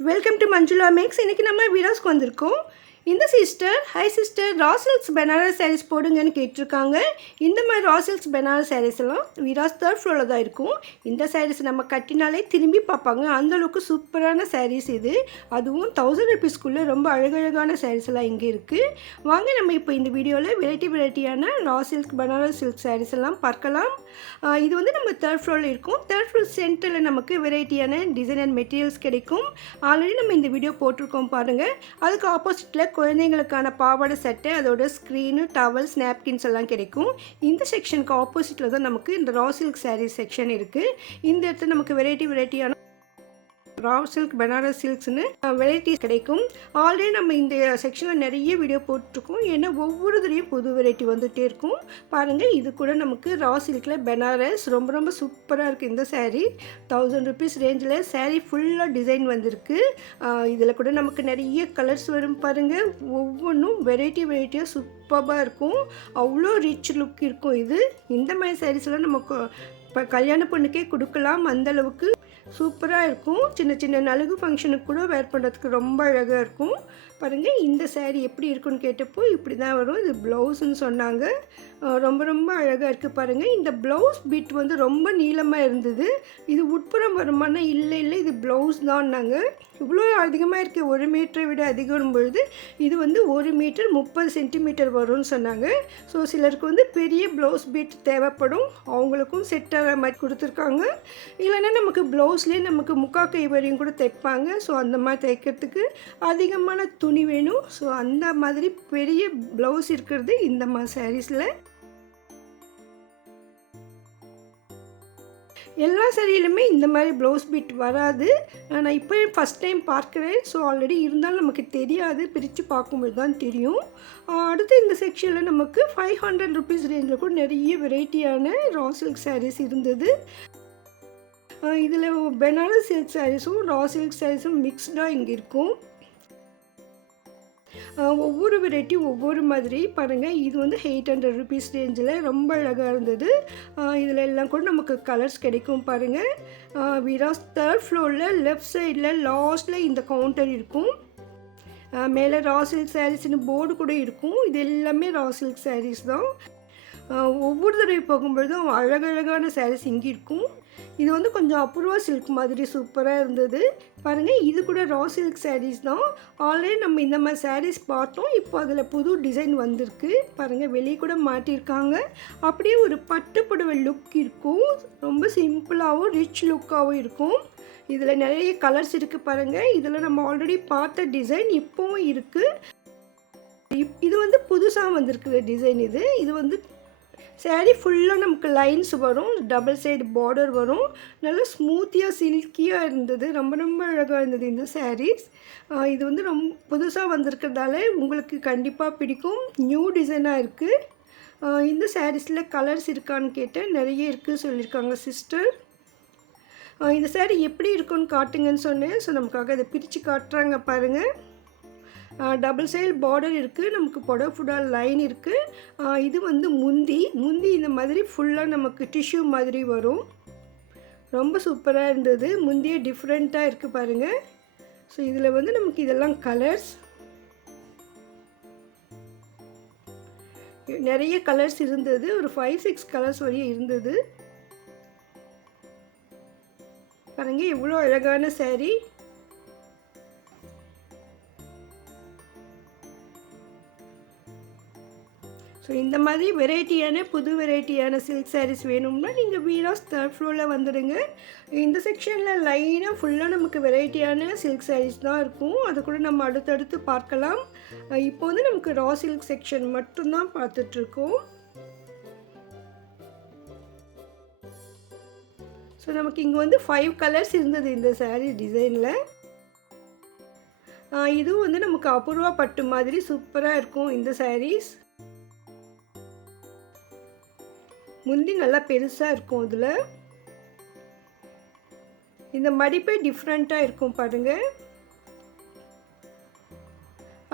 Welcome to Manjula maths. இன்றைக்கி நம்ம வீடியோஸ்க்கு வந்திருக்கோம். இந்த சிஸ்டர், ஹை சிஸ்டர், ரா சில்க்ஸ் பனாரஸ் சாரீஸ் போடுங்கன்னு கேட்டிருக்காங்க. இந்த மாதிரி ரா சில்க்ஸ் பனாரஸ் சாரீஸ் எல்லாம் வீராஸ் தேர்ட் ஃப்ளோரில் தான் இருக்கும். இந்த சாரீஸ் நம்ம கட்டினாலே திரும்பி பார்ப்பாங்க, அந்தளவுக்கு சூப்பரான சாரீஸ் இது. அதுவும் 1000 ருபீஸ்க்குள்ளே ரொம்ப அழகழகான சாரீஸ் எல்லாம் இங்கே இருக்குது. வாங்க நம்ம இப்போ இந்த வீடியோவில் வெரைட்டியான raw silk Banaras silk sarees எல்லாம் பார்க்கலாம். இது வந்து நம்ம தேர்ட் ஃப்ளோரில் இருக்கும். தேர்ட் ஃப்ளோர் சென்டரில் நமக்கு வெரைட்டியான டிசைன் அண்ட் மெட்டீரியல்ஸ் கிடைக்கும். ஆல்ரெடி நம்ம இந்த வீடியோ போட்டிருக்கோம் பாருங்கள். அதுக்கு ஆப்போசிட்டில் குழந்தைங்களுக்கான பாவாடை சட்டை, அதோட ஸ்க்ரீனு, டவல்ஸ், நாப்கின்ஸ் எல்லாம் கிடைக்கும். இந்த செக்ஷனுக்கு ஆப்போசிட்டில் தான் நமக்கு இந்த ரா சில்க் சாரீஸ் செக்ஷன் இருக்குது. இந்த இடத்துல நமக்கு வெரைட்டியான ரா சில்க் பனாரஸ் சில்க்ஸ்னு வெரைட்டிஸ் கிடைக்கும். ஆல்ரெடி நம்ம இந்த செக்ஷனில் நிறைய வீடியோ போட்டிருக்கோம். ஏன்னா ஒவ்வொரு தடையும் புது வெரைட்டி வந்துகிட்டே இருக்கும். பாருங்கள், இது கூட நமக்கு ரா சில்கில் பனாரஸ் ரொம்ப சூப்பராக இருக்குது. இந்த சாரீ 1000 ருபீஸ் ரேஞ்சில் சாரீ ஃபுல்லாக டிசைன் வந்திருக்கு. இதில் கூட நமக்கு நிறைய கலர்ஸ் வரும் பாருங்கள். ஒவ்வொன்றும் வெரைட்டியாக சூப்பராக இருக்கும். அவ்வளோ ரிச் லுக் இருக்கும். இந்த மாதிரி சாரீஸ்லாம் நமக்கு இப்போ கல்யாண பொண்ணுக்கே கொடுக்கலாம், அந்தளவுக்கு சூப்பராக இருக்கும். சின்ன நலுங்கு ஃபங்க்ஷனுக்கு கூட வேர் பண்ணுறதுக்கு ரொம்ப அழகாக இருக்கும். பாருங்கள், இந்த சேரீ எப்படி இருக்குன்னு கேட்டப்போ இப்படி தான் வரும். இது ப்ளவுஸ்ன்னு சொன்னாங்க. ரொம்ப அழகாக இருக்குது பாருங்கள். இந்த ப்ளவுஸ் பிட் வந்து ரொம்ப நீளமாக இருந்தது. இது உட்புறம் வருமானா இல்லை இது ப்ளவுஸ் தான்னாங்க. இவ்வளோ அதிகமாக இருக்குது, 1 மீட்டரை விட அதிகம் பொழுது இது வந்து 1 மீட்டர் 30 சென்டிமீட்டர் வரும்னு சொன்னாங்க. ஸோ சிலருக்கு வந்து பெரிய ப்ளவுஸ் பிட் தேவைப்படும், அவங்களுக்கும் செட் ஆகிற மாதிரி கொடுத்துருக்காங்க. இல்லைன்னா நமக்கு ப்ளவுஸ்லேயே நமக்கு முக்கால் கை வரையும் கூட தைப்பாங்க. ஸோ அந்த மாதிரி தைக்கிறதுக்கு அதிகமான துணி வேணும். ஸோ அந்த மாதிரி பெரிய ப்ளவுஸ் இருக்கிறது இந்த மாதிரி சாரீஸில். எல்லா சாரியிலுமே இந்த மாதிரி ப்ளவுஸ் பிட் வராது. நான் இப்போ ஃபஸ்ட் டைம் பார்க்குறேன். ஸோ ஆல்ரெடி இருந்தாலும் நமக்கு தெரியாது, பிரித்து பார்க்கும்போது தான் தெரியும். அடுத்து இந்த செக்ஷனில் நமக்கு 500 ருபீஸ் ரேஞ்சில் கூட நிறைய வெரைட்டியான ரா சில்க் சாரீஸ் இருந்தது. இதில் பனாரஸ் சில்க் சாரீஸும் ரா சில்க் சாரீஸும் மிக்ஸ்டாக இங்கே இருக்கும். ஒவ்வொரு வெரைட்டி ஒவ்வொரு மாதிரி பாருங்கள். இது வந்து 800 ருபீஸ் ரேஞ்சில் ரொம்ப அழகாக இருந்தது. இதில் எல்லாம் கூட நமக்கு கலர்ஸ் கிடைக்கும் பாருங்கள். வீராஸ் தேர்ட் ஃப்ளோரில் லெஃப்ட் சைடில் லாஸ்ட்டில் இந்த கவுண்டர் இருக்கும். மேலே ரா சில்க் சாரீஸ்னு போர்டு கூட இருக்கும். இது எல்லாமே ரா சில்க் சாரீஸ் தான். ஒவ்வொரு தடவை போகும்பொழுதும் அழகழகான சாரீஸ் இங்கே இருக்கும். இது வந்து கொஞ்சம் அபூர்வா சில்க் மாதிரி சூப்பராக இருந்தது பாருங்கள். இது கூட ரா சில்க் சாரீஸ் தான். ஆல்ரெடி நம்ம இந்த மாதிரி சாரீஸ் பார்த்தோம். இப்போ அதில் புது டிசைன் வந்திருக்கு பாருங்கள். வெளியே கூட மாட்டியிருக்காங்க. அப்படியே ஒரு பட்டு புடவை லுக் இருக்கும். ரொம்ப சிம்பிளாகவும் ரிச் லுக்காகவும் இருக்கும். இதில் நிறைய கலர்ஸ் இருக்குது பாருங்கள். இதில் நம்ம ஆல்ரெடி பார்த்த டிசைன் இப்போவும் இருக்குது. இது வந்து புதுசாக வந்திருக்குற டிசைன். இது வந்து சாரீ ஃபுல்லாக நமக்கு லைன்ஸ் வரும், டபுள் சைடு பார்டர் வரும். நல்லா ஸ்மூத்தியாக சில்கியாக இருந்தது. ரொம்ப அழகாக இருந்தது இந்த சாரீஸ். இது வந்து ரொம்ப புதுசாக வந்திருக்கிறதால உங்களுக்கு கண்டிப்பாக பிடிக்கும். நியூ டிசைனாக இருக்குது. இந்த சாரீஸில் கலர்ஸ் இருக்கான்னு கேட்டேன். நிறைய இருக்குது சொல்லியிருக்காங்க சிஸ்டர். இந்த சாரீ எப்படி இருக்குன்னு காட்டுங்கன்னு சொன்னேன். ஸோ நமக்காக இதை பிரித்து காட்டுறாங்க பாருங்கள். டபுள் சைடு பார்டர் இருக்குது. நமக்கு புடவை ஃபுல்லாக லைன் இருக்குது. இது வந்து முந்தி இந்த மாதிரி ஃபுல்லாக நமக்கு டிஷ்யூ மாதிரி வரும். ரொம்ப சூப்பராக இருந்தது. முந்தியே டிஃப்ரெண்ட்டாக இருக்குது பாருங்கள். ஸோ இதில் வந்து நமக்கு இதெல்லாம் கலர்ஸ், நிறைய கலர்ஸ் இருந்தது. ஒரு 5-6 கலர்ஸ் வரையும் இருந்தது பாருங்கள். எவ்வளோ அழகான சாரீ. ஸோ இந்த மாதிரி புது வெரைட்டியான சில்க் சாரீஸ் வேணும்னா நீங்கள் வீராஸ் தேர்ட் ஃப்ளோரில் வந்துடுங்க. இந்த செக்ஷனில் லைனாக ஃபுல்லாக நமக்கு வெரைட்டியான சில்க் சாரீஸ் தான் இருக்கும். அது கூட நம்ம அடுத்தடுத்து பார்க்கலாம். இப்போ வந்து நமக்கு ரா சில்க் செக்ஷன் மட்டும்தான் பார்த்துட்ருக்கோம். ஸோ நமக்கு இங்கே வந்து 5 கலர்ஸ் இருந்தது இந்த சாரீ டிசைனில். இதுவும் வந்து நமக்கு அபூர்வா பட்டு மாதிரி சூப்பராக இருக்கும் இந்த சாரீஸ். முந்தி நல்லா பெருசாக இருக்கும். இதில் இந்த மடிப்பே டிஃப்ரெண்ட்டாக இருக்கும் பாருங்கள்.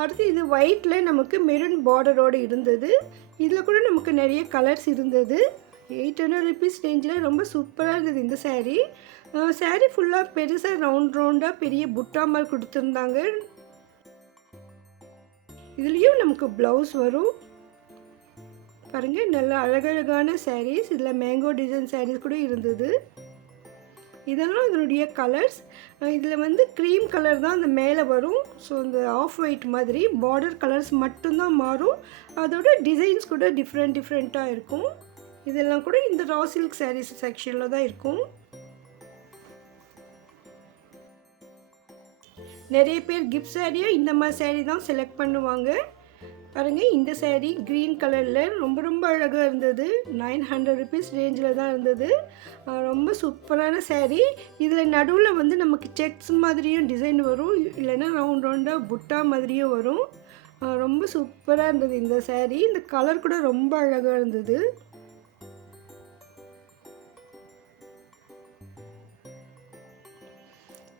அடுத்து இது ஒயிட்டில் நமக்கு மெரூன் பார்டரோடு இருந்தது. இதில் கூட நமக்கு நிறைய கலர்ஸ் இருந்தது. 800 ருபீஸ் ரேஞ்சில் ரொம்ப சூப்பராக இருந்தது இந்த சாரீ. சாரீ ஃபுல்லாக பெருசாக ரவுண்டாக பெரிய புட்டா மாதிரி கொடுத்துருந்தாங்க. இதுலேயும் நமக்கு ப்ளவுஸ் வரும் பாருங்கள். நல்லா அழகழகான சாரீஸ். இதில் மேங்கோ டிசைன் சாரீஸ் கூட இருந்தது. இதெல்லாம் இதனுடைய கலர்ஸ். இதில் வந்து க்ரீம் கலர் தான் அந்த மேலே வரும். ஸோ இந்த ஆஃப் ஒயிட் மாதிரி பார்டர் கலர்ஸ் மட்டும்தான் மாறும். அதோட டிசைன்ஸ் கூட டிஃப்ரெண்ட்டாக இருக்கும். இதெல்லாம் கூட இந்த ரா சில்க் சாரீஸ் செக்ஷனில் தான் இருக்கும். நிறைய பேர் கிஃப்ட் சாரியாக இந்த மாதிரி சாரீ தான் செலக்ட் பண்ணுவாங்க. பாருங்கள், இந்த சாரீ க்ரீன் கலரில் ரொம்ப அழகாக இருந்தது. 900 ருபீஸ் ரேஞ்சில் தான் இருந்தது. ரொம்ப சூப்பரான சாரீ. இதில் நடுவில் வந்து நமக்கு செக்ஸ் மாதிரியும் டிசைன் வரும், இல்லைன்னா ரவுண்டாக புட்டா மாதிரியும் வரும். ரொம்ப சூப்பராக இருந்தது இந்த சாரீ. இந்த கலர் கூட ரொம்ப அழகாக இருந்தது.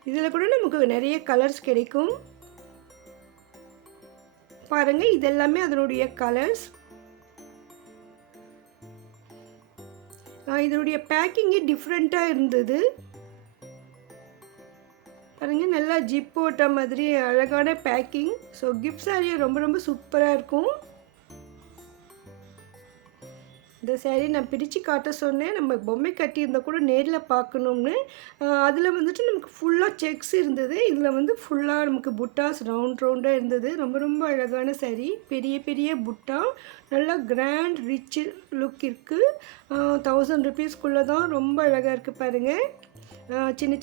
இதில் கூட நமக்கு நிறைய கலர்ஸ் கிடைக்கும். பாருங்கள், இதெல்லாமே அதனுடைய கலர்ஸ். இதனுடைய பேக்கிங்கே டிஃப்ரெண்ட்டாக இருந்தது. பாருங்கள், நல்லா ஜிப் போட்ட மாதிரி அழகான பேக்கிங். ஸோ கிஃப்ட் சாரியை ரொம்ப சூப்பராக இருக்கும். இந்த சேரீ நான் பிரித்து காட்ட சொன்னேன். நம்ம பொம்மை கட்டியிருந்தால் கூட நேரில் பார்க்கணும்னு. அதில் வந்துட்டு நமக்கு ஃபுல்லாக செக்ஸ் இருந்தது. இதில் வந்து ஃபுல்லாக நமக்கு புட்டாஸ் ரவுண்டாக இருந்தது. ரொம்ப அழகான சாரீ. பெரிய புட்டா, நல்லா கிராண்ட் ரிச் லுக் இருக்குது. 1000 ருபீஸ்க்குள்ளே தான். ரொம்ப அழகாக இருக்குது பாருங்கள்.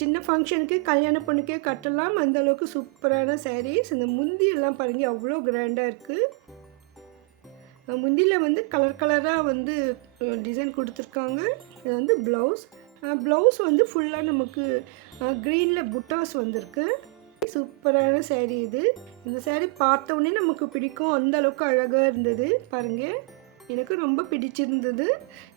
சின்ன ஃபங்க்ஷனுக்கு கல்யாண பொண்ணுக்கே கட்டலாம், அந்தளவுக்கு சூப்பரான சாரீஸ். இந்த முந்தியெல்லாம் பாருங்கள், அவ்வளோ கிராண்டாக இருக்குது. முந்தியில் வந்து கலராக வந்து டிசைன் கொடுத்துருக்காங்க. இது வந்து ப்ளவுஸ் வந்து ஃபுல்லாக நமக்கு க்ரீனில் புட்டாஸ் வந்திருக்கு. சூப்பரான சாரீ இது. இந்த சாரீ பார்த்தோன்னே நமக்கு பிடிக்கும், அந்த அளவுக்கு அழகாக இருந்தது. பாருங்கள், எனக்கு ரொம்ப பிடிச்சிருந்தது.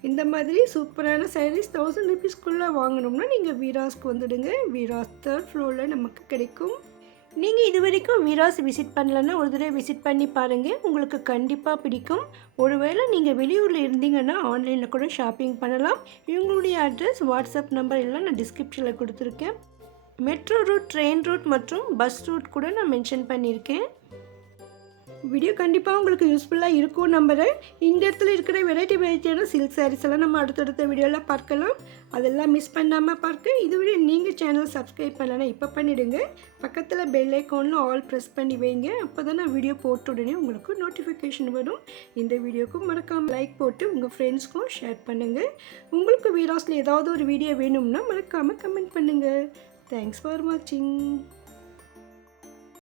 இந்த மாதிரி சூப்பரான சாரீஸ் 1000 ருபீஸ்க்குள்ளே வாங்கணும்னா நீங்கள் வீராஸ்க்கு வந்துடுங்க. வீராஸ் 3rd ஃப்ளோரில் நமக்கு கிடைக்கும். நீங்கள் இது வரைக்கும் வீராஸ் விசிட் பண்ணலன்னா ஒரு தடவை விசிட் பண்ணி பாருங்கள். உங்களுக்கு கண்டிப்பாக பிடிக்கும். ஒருவேளை நீங்கள் வெளியூரில் இருந்தீங்கன்னா ஆன்லைனில் கூட ஷாப்பிங் பண்ணலாம். இவங்களுடைய அட்ரஸ், வாட்ஸ்அப் நம்பர் எல்லாம் நான் டிஸ்கிரிப்ஷனில் கொடுத்துருக்கேன். மெட்ரோ ரூட், ட்ரெயின் ரூட் மற்றும் பஸ் ரூட் கூட நான் மென்ஷன் பண்ணியிருக்கேன். வீடியோ கண்டிப்பாக உங்களுக்கு யூஸ்ஃபுல்லாக இருக்கும் நம்புகிறேன். இந்த இடத்துல இருக்கிற வெரைட்டியான சில்க் சாரீஸ் எல்லாம் நம்ம அடுத்தடுத்த வீடியோவில் பார்க்கலாம். அதெல்லாம் மிஸ் பண்ணாமல் பார்க்க இதுவரை நீங்கள் சேனல் சப்ஸ்கிரைப் பண்ணலைன்னா இப்போ பண்ணிவிடுங்க. பக்கத்தில் பெல் ஐக்கானில் ஆல் ப்ரெஸ் பண்ணி வைங்க. அப்போ தான் நான் வீடியோ போட்ட உடனே உங்களுக்கு நோட்டிஃபிகேஷன் வரும். இந்த வீடியோக்கும் மறக்காமல் லைக் போட்டு உங்கள் ஃப்ரெண்ட்ஸ்க்கும் ஷேர் பண்ணுங்கள். உங்களுக்கு வீராஸில் ஏதாவது ஒரு வீடியோ வேணும்னா மறக்காமல் கமெண்ட் பண்ணுங்கள். தேங்க்ஸ் ஃபார் வாட்சிங்.